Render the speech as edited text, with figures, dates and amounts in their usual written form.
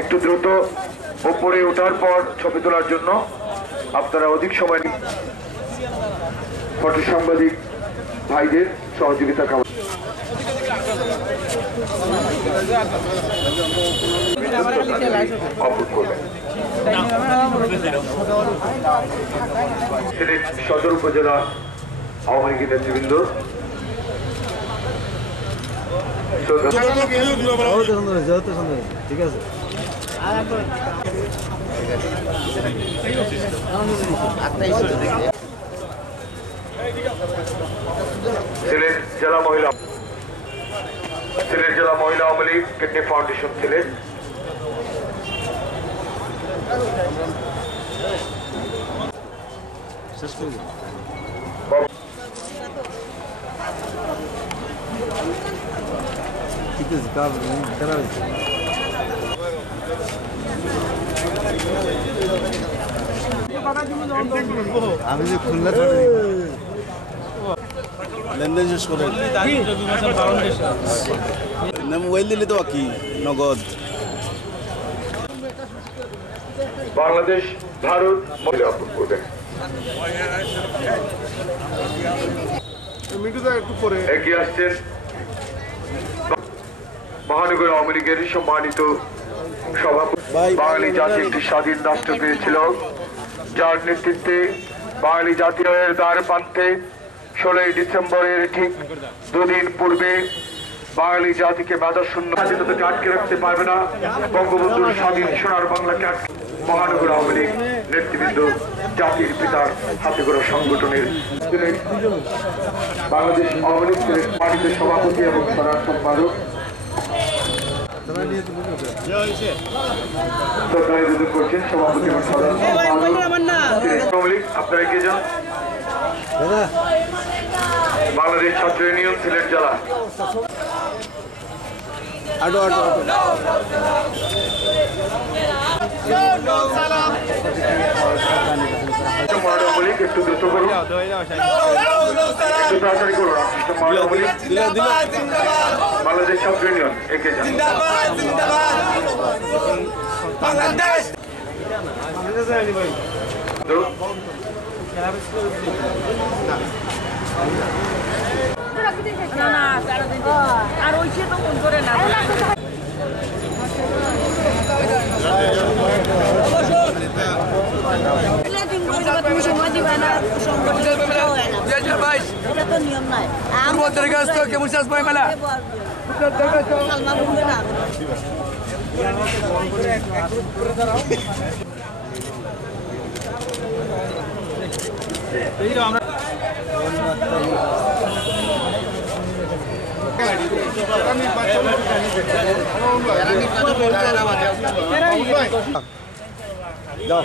একটু দ্রুত উপরে ওঠার পর ছবি তোলার জন্য আপনারা অধিক সময় ফটো সাংবাদিক ভাইদের সহযোগিতা কামনা সিলেট সদর উপজেলা আওয়ামী লীগের নেতৃবৃন্দ ঠিক আছে সিলেট জেলা মহিলা আওয়ামী লীগ কিডনি ফাউন্ডেশন সিলেট আমি যে খুলনা লেনদেন শেষ করে মোবাইল দিলে তো বাকি নগদ বাংলাদেশ ভারত মহিলা করবেন এগিয়ে আসছেন মহানগর আওয়ামী লীগের সম্মানিত সভাপতি। বাঙালি জাতি একটি স্বাধীন রাষ্ট্র পেয়েছিল, যার নেতৃত্বে বাঙালি জাতীয়ের দ্বার প্রান্তে 16 ডিসেম্বরের ঠিক দুদিন পূর্বে বাঙালি জাতিকে বাধাশূন্য স্বাধীনতাকে আটকে রাখতে পারবে না। বঙ্গবন্ধুর স্বাধীন সোনার বাংলাকে মহানগর আওয়ামী লীগ নেতৃবৃন্দ জাতির পিতার হাতে গড়া সংগঠনের বাংলাদেশ আওয়ামী লীগ সিলেট পার্টির সভাপতি এবং সাধারণ সম্পাদক করছেন সভাপতি এবং সাধারণ সম্পাদক আপনারা এগিয়ে যান। বাংলাদেশ ছাত্র ইউনিয়ন সিলেট জেলা একটু দ্রুত করুন, একটু তাড়াতাড়ি করুন। বাংলাদেশ ছাত্র ইউনিয়ন এগিয়ে যান। আর ওই তো মন করে না তুমি সময় দিবে না এটা তো নিয়ম নাই কেমন চাষ পাই মেলা যাও